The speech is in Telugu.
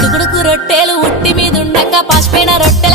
ఉడుకుడుకు రొట్టెలు ఉట్టి మీద ఉండక రొట్టె